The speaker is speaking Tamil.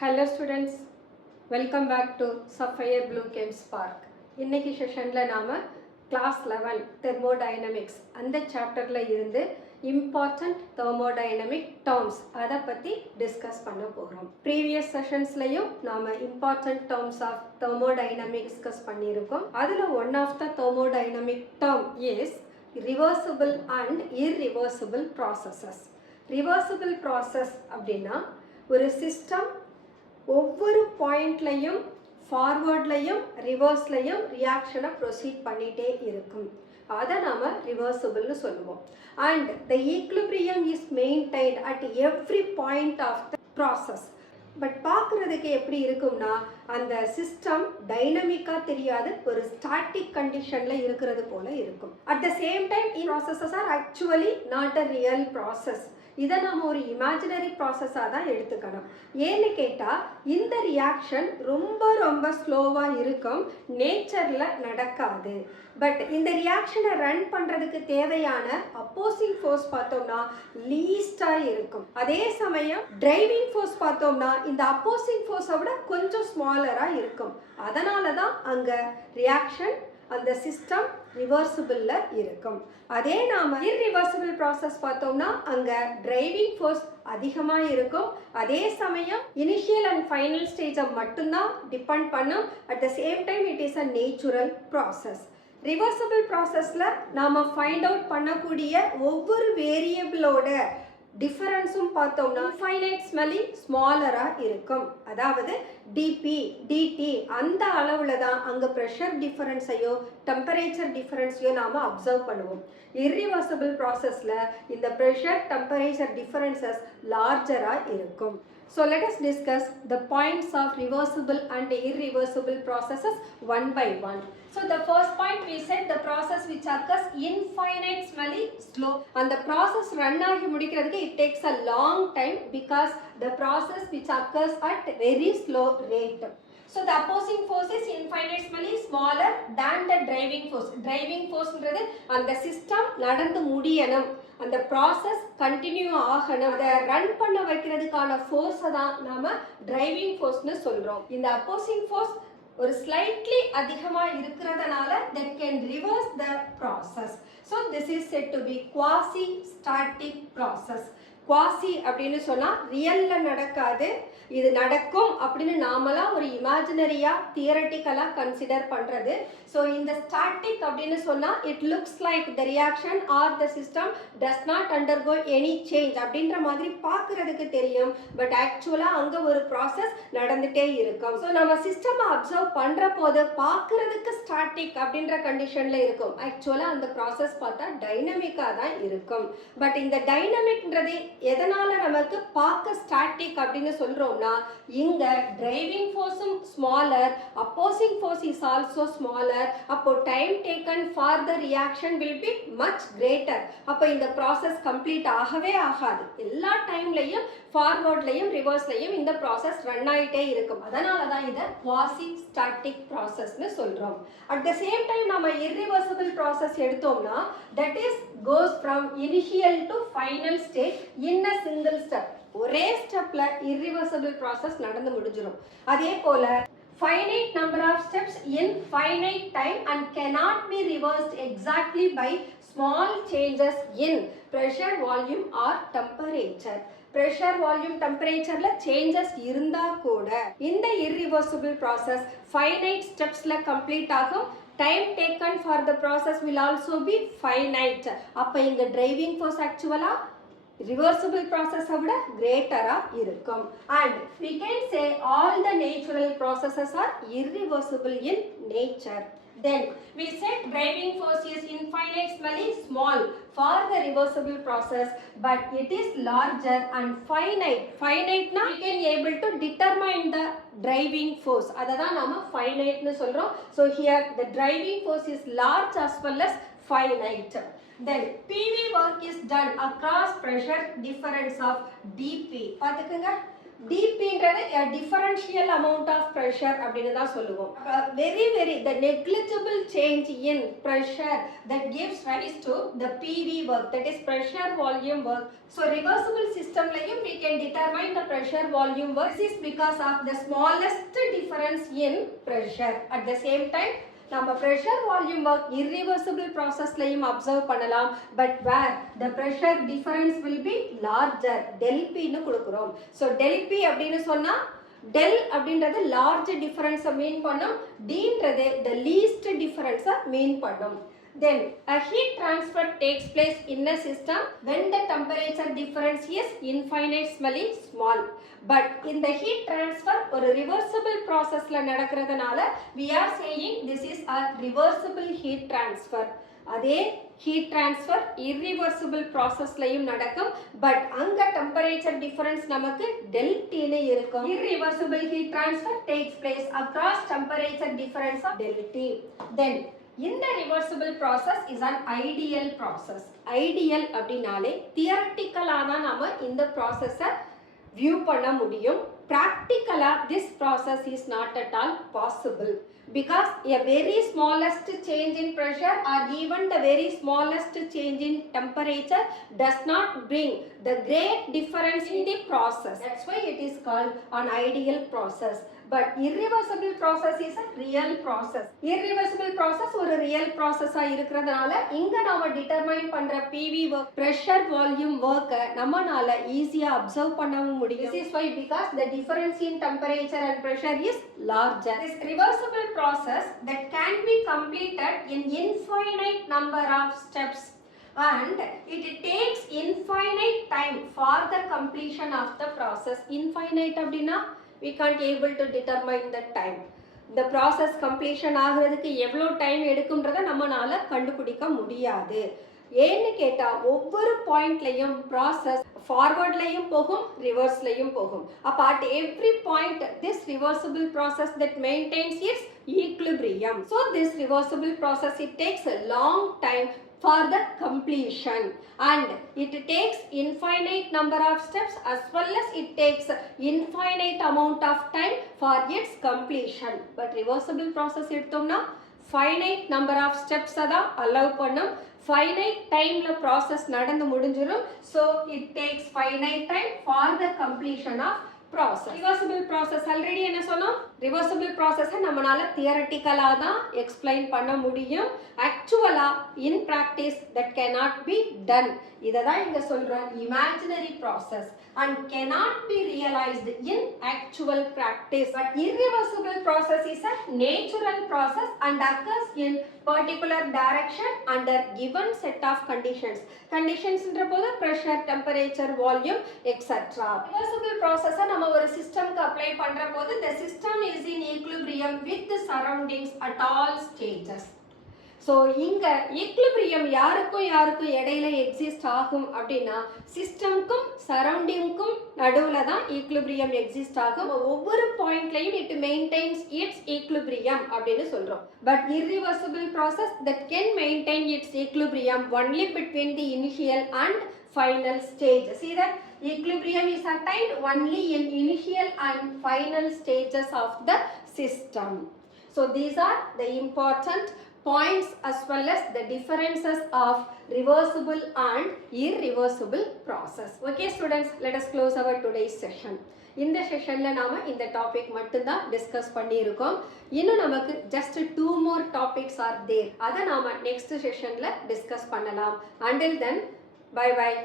Hello students, welcome back to Sapphire Blue Chem Spark. இன்னைக்கு செஷனில் நாம் கிளாஸ் 11 தெர்மோடைனமிக்ஸ் அந்த சாப்டரில் இருந்து இம்பார்ட்டண்ட் தெர்மோடைனமிக் டேர்ம்ஸ் அதை பற்றி டிஸ்கஸ் பண்ண போகிறோம். ப்ரீவியஸ் செஷன்ஸ்லையும் நாம் important terms of thermodynamic discuss பண்ணியிருக்கோம். அதில் one of the thermodynamic term is reversible and irreversible processes. Reversible process அப்படின்னா ஒரு சிஸ்டம் ஒவ்வொரு பாயிண்ட்லையும் ஃபார்வர்ட்லையும் ரிவர்ஸ்லையும் ரியாக்ஷனை ப்ரொசீட் பண்ணிகிட்டே இருக்கும். அதை நாம் ரிவர்சிபிள்னு சொல்லுவோம். And the equilibrium is maintained at every point of the process. But பார்க்குறதுக்கு எப்படி இருக்கும்னா அந்த சிஸ்டம் டைனமிக்காக தெரியாது, ஒரு ஸ்டாட்டிக் கண்டிஷனில் இருக்கிறது போல இருக்கும். At the same time processes are actually not a real process. இதை நாம் ஒரு இமேஜினரி ப்ராசஸாக தான் எடுத்துக்கணும். ஏன்னு கேட்டால் இந்த ரியாக்ஷன் ரொம்ப ஸ்லோவாக இருக்கும், நேச்சரில் நடக்காது. பட் இந்த ரியாக்ஷனை ரன் பண்ணுறதுக்கு தேவையான அப்போசிங் ஃபோர்ஸ் பார்த்தோம்னா லீஸ்டாக இருக்கும். அதே சமயம் டிரைவிங் ஃபோர்ஸ் பார்த்தோம்னா இந்த அப்போசிங் ஃபோர்ஸை விட கொஞ்சம் ஸ்மாலராக இருக்கும். அதனால தான் அங்கே ரியாக்ஷன் அந்த சிஸ்டம் ரிவர்சிபிளில் இருக்கும். அதே நாம் இர்ரிவர்சிபிள் ப்ராசஸ் பார்த்தோம்னா அங்கே டிரைவிங் ஃபோர்ஸ் அதிகமாக இருக்கும். அதே சமயம் இனிஷியல் அண்ட் ஃபைனல் ஸ்டேஜை மட்டும்தான் டிபெண்ட் பண்ணும். At the same time it is a natural process. Reversible ப்ராசஸில் நாம் ஃபைண்ட் அவுட் பண்ணக்கூடிய ஒவ்வொரு வேரியபிளோட டிஃபரன்ஸும் பார்த்தோம்னா இன்ஃபைனைட்ஸ்மலி ஸ்மாலராக இருக்கும். அதாவது டிபி டிடி அந்த அளவில் தான் அங்கே ப்ரெஷர் டிஃபரன்ஸையோ டெம்பரேச்சர் டிஃபரன்ஸையோ நாம் அப்சர்வ் பண்ணுவோம். இர்ரிவர்சிபிள் ப்ராசஸில் இந்த ப்ரெஷர் டெம்பரேச்சர் டிஃபரன்சஸ் லார்ஜராக இருக்கும். So let us discuss the points of reversible and irreversible processes one by one. So the first point we said the process which occurs infinitesimally slow. And the process run ஆகி முடிக்கிறதுக்கு it takes a long time because the process which occurs at very slow rate. So the opposing force is infinitesimally smaller than the driving force. Driving forceன்றது அந்த சிஸ்டம் நடந்து முடியணும், அந்த ப்ராசஸ் கண்டினியூ ஆகணும், அதை ரன் பண்ண வைக்கிறதுக்கான ஃபோர்ஸை தான் நாம் டிரைவிங் ஃபோர்ஸ்னு சொல்கிறோம். இந்த அப்போசிங் ஃபோர்ஸ் ஒரு ஸ்லைட்லி அதிகமாக இருக்கிறதுனால that can reverse the process. So this is said to be quasi static process. Quasi அப்படின்னு சொன்னால் ரியலில் நடக்காது, இது நடக்கும் அப்படின்னு நாமளாக ஒரு இமேஜினரியாக தியரட்டிக்கலாக கன்சிடர் பண்ணுறது. ஸோ இந்த ஸ்டாட்டிக் அப்படின்னு சொன்னால் it looks like the reaction R the system does not undergo any change அப்படின்ற மாதிரி பார்க்குறதுக்கு தெரியும். பட் ஆக்சுவலாக அங்கே ஒரு ப்ராசஸ் நடந்துகிட்டே இருக்கும். ஸோ நம்ம சிஸ்டமை அப்சர்வ் பண்ணுற போது பார்க்குறதுக்கு ஸ்டாட்டிக் அப்படின்ற கண்டிஷனில் இருக்கும். ஆக்சுவலாக அந்த ப்ராசஸ் பார்த்தா டைனமிக்காக தான் இருக்கும். பட் இந்த டைனமிக்ன்றது எதனால் நமக்கு பார்க்க ஸ்டாட்டிக் அப்படின்னு சொல்கிறோம்னா இங்கே டிரைவிங் ஃபோர்ஸும் smaller, opposing force is also smaller. அப்போ time taken for the reaction will be much greater. அப்போ இந்த ப்ராசஸ் கம்ப்ளீட் ஆகவே ஆகாது. எல்லா டைம்லையும் ஃபார்வர்ட்லையும் ரிவர்ஸ்லையும் இந்த ப்ராசஸ் ரன் ஆகிட்டே இருக்கும். அதனால தான் இதை குவாசி ஸ்டாட்டிக் ப்ராசஸ்னு சொல்கிறோம். அட் த சேம் டைம் நம்ம இர்ரிவர்சிபிள் ப்ராசஸ் எடுத்தோம்னா that is cos from initial to final stage in a single step. ஒரே ஸ்டெப்பில் இர்ரிவர்சிபிள் ப்ராசஸ் நடந்து முடிஞ்சிடும். அதே போல் finite number of steps in finite time and cannot be reversed exactly by small changes in pressure, volume or temperature. pressure, volume, temperatureல changes இருந்தா கூட இந்த irreversible process finite stepsல complete ஆகும். time taken for the process will also be finite. அப்ப இங்க driving force actually reversible process விட greater-ஆக இருக்கும். And we can say all the natural processes are irreversible in nature. Then we said driving force is infinitesimally small for the reversible process, but it is larger and finite. Finite na we can able to determine the driving force. Adha nama finite nu solrom. So here the driving force is large as well as finite. Then PV work is done across pressure difference of dP. பார்த்துக்குங்க, dpன்றது a differential amount of pressure அப்படின்னு தான் சொல்லுவோம். Very the negligible change in pressure that gives rise to the PV work, that is pressure volume work. So reversible system லையும் we can determine the pressure volume work. This is because of the smallest difference in pressure. At the same time நம்ம pressure volume work irreversible processலையும் observe பண்ணலாம். But where the pressure difference will be larger, del P ன்னு கொடுக்கிறோம். So del P அப்படின்னு சொன்னா del அப்படின்றது large difference mean பண்ணும், Dன்றது the least difference mean பண்ணும். Then a heat transfer takes place in a system when the temperature difference is infinitely small. But in the heat transfer ஒரு reversible processல நடக்கிறதுனால we are saying this is a reversible heat transfer. அதே heat transfer irreversible processலையும் நடக்கும், but அங்க temperature difference நமக்கு delta னு இருக்கும். Irreversible heat transfer takes place across temperature difference of delta. Then இந்த reversible process is an ideal process. Ideal அப்படினாலே theoretically தான் நாம இந்த process-ஐ view பண்ண முடியும். Practically this process is not at all possible because a very smallest change in pressure or even the very smallest change in temperature does not bring the great difference in the process. That's why it is called an ideal process. But irreversible process is a real process. Irreversible process ஒரு real process இருக்கிறதுனால இங்க நாம determine பண்ற PV work, pressure volume work நம்மனால ஈஸியா observe பண்ணவும் முடியும். This is why because the difference in temperature and pressure is larger. This reversible process that can be completed in infinite number of steps and it takes infinite time for the completion of the process. Infinite அப்படின்னா we can't able to determine the time. The process completion ஆகிறதுக்கு எவ்வளோ டைம் எடுக்கும்ன்றதை நம்மளால கண்டுபிடிக்க முடியாது. ஏன்னு கேட்டா ஒவ்வொரு பாயிண்ட்லையும் ப்ராசஸ் ஃபார்வர்ட்லையும் போகும், ரிவர்ஸ்லையும் போகும். அப்ப at every point this reversible process that maintains its equilibrium. So this reversible process it takes a long time for the completion and it takes infinite number of steps as well as it takes infinite amount of time for its completion. But reversible process எடுத்தோம்னா finite number of steps தான் allow பண்ணும், finite timeல process நடந்து முடிஞ்சிரும். So it takes finite time for the completion of process. Reversible process already என்ன சொன்னோம், reversible process நம்மனால theoretically தான் explain பண்ண முடியும். Actually in practice that cannot be done. இததான் இங்க சொல்றோம் imaginary process and cannot be realized in actual practice. But irreversible process is a natural process and occurs in particular direction under given set of conditions. Conditions ன்ற போது pressure, temperature, volume, etc. Reversible process நம்ம ஒரு சிஸ்டம்க்கு அப்ளை பண்ற போது the system is in equilibrium with the surroundings at all stages. So இங்கே ஈக்லிபிரியம் யாருக்கும் இடையில எக்ஸிஸ்ட் ஆகும் அப்படின்னா சிஸ்டம்க்கும் சரௌண்டிங்க்கும் நடுவில் தான் ஈக்லிபிரியம் எக்ஸிஸ்ட் ஆகும். ஒவ்வொரு பாயிண்ட்லையும் இட் மெயின்டைன்ஸ் இட்ஸ் ஈக்லிபிரியம் அப்படின்னு சொல்கிறோம். But irreversible process that can maintain its equilibrium only between the initial and final stage. See that equilibrium is attained only in initial and final stages of the system. So these are the important points as well as the differences of reversible and irreversible process. Okay students, let us close our today's session. இந்த செஷன்ல நாம இந்த டாபிக் மட்டும் தான் டிஸ்கஸ் பண்ணியிருக்கோம். இன்னும் நமக்கு just 2 more topics are there. அதை நாம நெக்ஸ்ட் செஷன்ல டிஸ்கஸ் பண்ணலாம். Until then, bye bye.